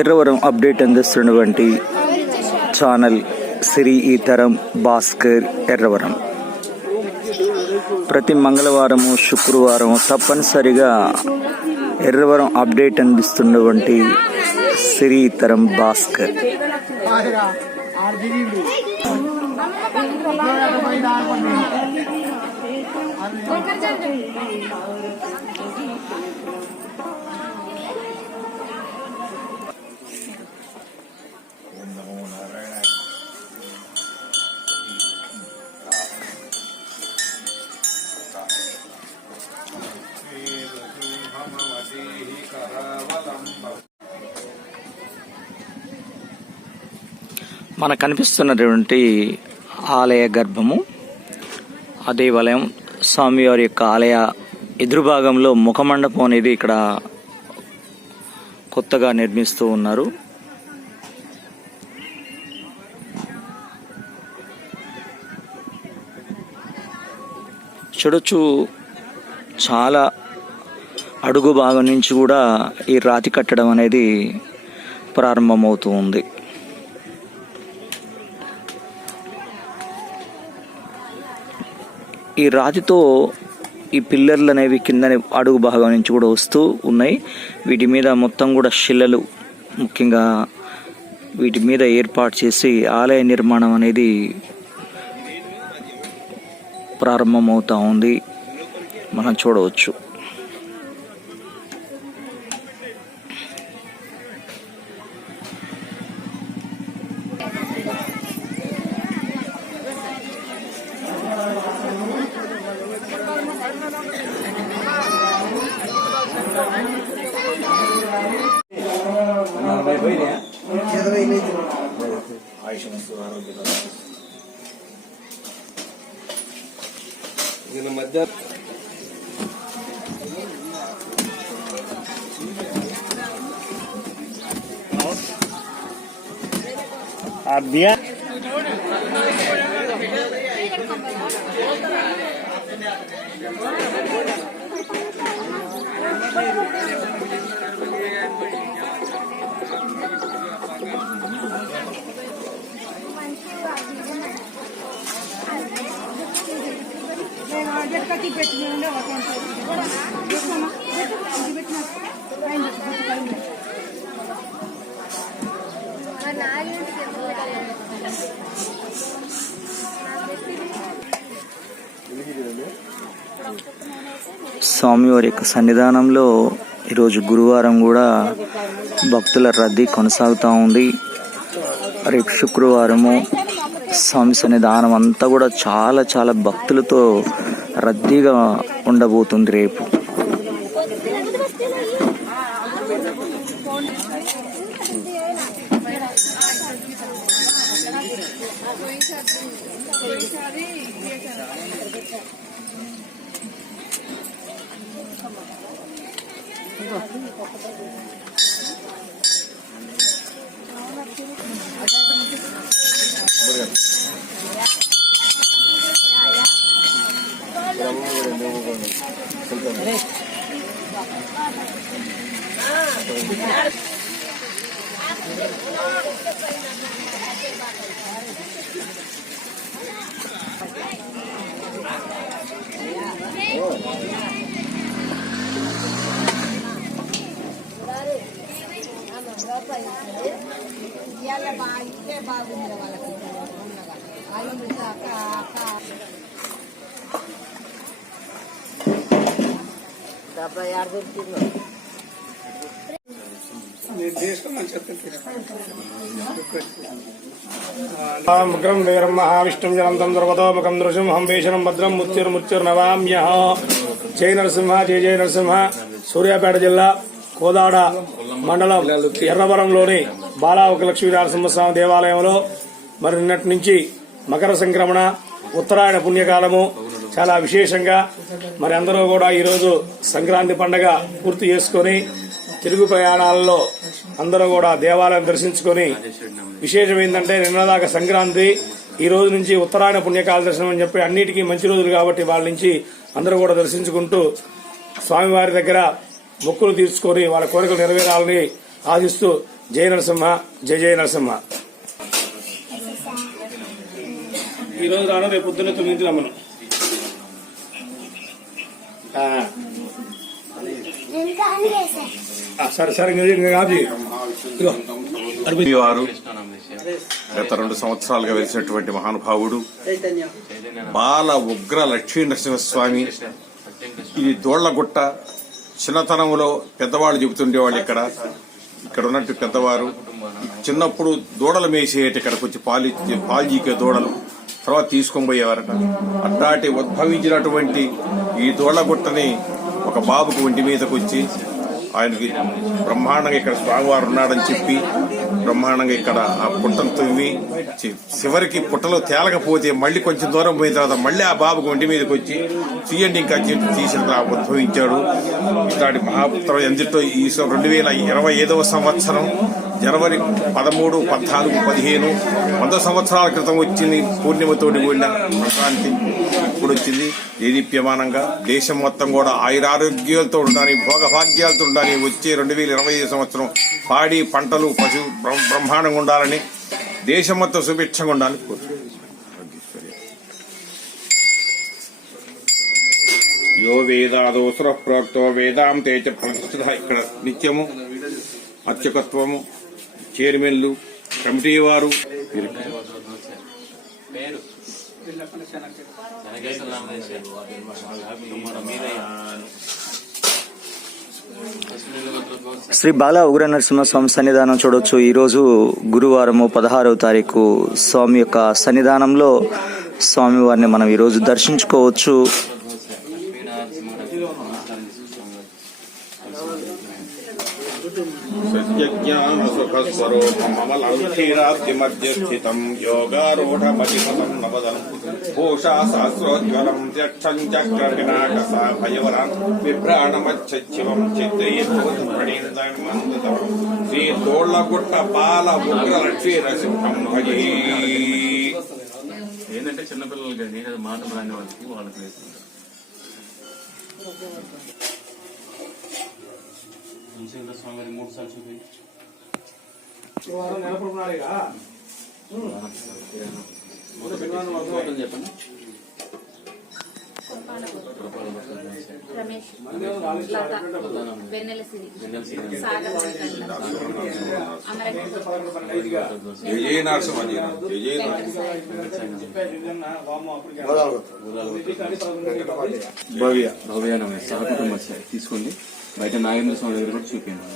Erravaram update అందిస్తున్నటువంటి channel Shri ఈతరం భాస్కర్ ఎర్రవరం. ప్రతి మంగళవారము శుక్రవారము తప్పనిసరిగా ఎర్రవరం అప్డేట్ అందిస్తున్నటువంటి శ్రీ ఈతరం భాస్కర్. మనకు కనిపిస్తున్నటువంటి ఆలయ గర్భము, ఆ దేవాలయం స్వామివారి యొక్క ఆలయ ఎదురు భాగంలో ముఖమండపం అనేది ఇక్కడ కొత్తగా నిర్మిస్తూ ఉన్నారు. చూడొచ్చు, చాలా అడుగు భాగం నుంచి కూడా ఈ రాతి కట్టడం అనేది ప్రారంభమవుతూ ఉంది. ఈ రాతితో ఈ పిల్లర్లు అనేవి కింద అడుగు భాగం నుంచి కూడా వస్తూ ఉన్నాయి. వీటి మీద మొత్తం కూడా శిలలు ముఖ్యంగా వీటి మీద ఏర్పాటు చేసి ఆలయ నిర్మాణం అనేది ప్రారంభమవుతూ ఉంది, మనం చూడవచ్చు. మధ్య స్వామివారి యొక్క సన్నిధానంలో ఈరోజు గురువారం కూడా భక్తుల రద్దీ కొనసాగుతూ ఉంది. రేపు శుక్రవారము స్వామి సన్నిధానం అంతా కూడా చాలా చాలా భక్తులతో రద్దీగా ఉండబోతుంది రేపు. ముగ్రం వీరం మహావిష్ణుం జనంతం దుర్గతో ముఖం నృసింహం భీషణం భద్రం ముత్యుర్నవామ్యః. జై నరసింహ, జయ జయ నరసింహ. సూర్యాపేట జిల్లా కోదాడ మండలం ఎర్రవరంలోని బాలావక లక్ష్మీ నరసింహస్వామి దేవాలయంలో మరి నిన్నటి నుంచి మకర సంక్రమణ, ఉత్తరాయణ పుణ్యకాలము, చాలా విశేషంగా మరి అందరూ కూడా ఈరోజు సంక్రాంతి పండగ పూర్తి చేసుకుని తిరుగు ప్రయాణాలలో అందరూ కూడా దేవాలయం దర్శించుకొని విశేషం ఏంటంటే నిన్నదాకా సంక్రాంతి, ఈ రోజు నుంచి ఉత్తరాయణ పుణ్యకాల దర్శనం అని చెప్పి అన్నిటికీ మంచి రోజులు కాబట్టి వాళ్ళ నుంచి అందరూ కూడా దర్శించుకుంటూ స్వామివారి దగ్గర మొక్కులు తీర్చుకొని వాళ్ళ కోరికలు నెరవేరాలని ఆశిస్తూ జయ నరసింహ, జయ జయ నరసింహ. ఈ రోజు రాను, రేపు పొద్దున్న 9 రమ్మను. సరే సరే వారు గత 2 సంవత్సరాలుగా వెలిసినటువంటి మహానుభావుడు బాల ఉగ్ర లక్ష్మీ నరసింహస్వామి. ఇది దోళ్లగుట్ట. చిన్నతనంలో పెద్దవాళ్ళు చెబుతుండేవాళ్ళు ఇక్కడ ఉన్నట్టు పెద్దవారు చిన్నప్పుడు దూడలు మేసేటి ఇక్కడికి వచ్చి పాల్జీకే దూడలు తర్వాత తీసుకొని పోయేవారట. అట్లాంటి ఉద్భవించినటువంటి ఈ దోళ్లగుట్టని ఒక బాబుకు ఒంటి మీదకి వచ్చి ఆయనకి బ్రహ్మాండంగా ఇక్కడ స్వామివారు ఉన్నాడని చెప్పి బ్రహ్మాండంగా ఇక్కడ ఆ పుట్టను తవ్వి చివరికి పుట్టలో తేలకపోతే మళ్లీ కొంచెం దూరం పోయిన తర్వాత మళ్లీ ఆ బాబుకు ఒంటి మీదకి వచ్చి తీయండి ఇంకా తీసిన ఉద్భవించాడు. ఇట్లాంటి మహాపుత్రం ఎందుతో ఈ 2025వ సంవత్సరం జనవరి 13, 14, 15 100 సంవత్సరాల క్రితం వచ్చింది పూర్ణిమతోటి కూడిన సంక్రాంతి. ఇప్పుడు వచ్చింది దేదీప్యమానంగా. దేశం మొత్తం కూడా ఆయురారోగ్యాలతో ఉండాలి, భోగభాగ్యాలతో ఉండాలి. వచ్చే 2025 సంవత్సరం పాడి పంటలు పశు బ్రహ్మాండంగా ఉండాలని, దేశం మొత్తం సుభిక్షంగా ఉండాలని యో వేదాదోసుర ప్రోక్తో వేదాంతే చ ప్రతిష్ఠిత. ఇక్కడ నిత్యము అర్చకత్వము, చైర్మన్లు, కమిటీ వారు శ్రీ బాల ఉగ్ర నరసింహస్వామి సన్నిధానం చూడొచ్చు. ఈరోజు గురువారము 16వ తారీఖు స్వామి యొక్క సన్నిధానంలో స్వామివారిని మనం ఈరోజు దర్శించుకోవచ్చు. సత్యజ్ఞానసుఖస్వరూపమమలంక్షీరాబ్దిమధ్యస్థితం యోగారూఢమతిమతం నవదం భూషా సహస్రోజ్వలం త్యక్షం చక్రవినాకసాభయవరం బిభ్రాణమచ్చశివం చిత్రయీంద్రం శ్రీ దోళ్లగుట్ట బాల ఉగ్ర లక్ష్మీ నరసింహం భజే. ఏంటంటే చిన్నపిల్లలు కానీ నేను మాట రాని వాళ్ళకి వాళ్ళకి వేస్తుంటారు. స్వామి 3 సార్లు చూపి చెప్పండి. జయ నరసింహ, జయ భవ్య సహకుటుంబ తీసుకోండి. బయట నాగేంద్ర స్వామి దగ్గర కూడా చూపించండి.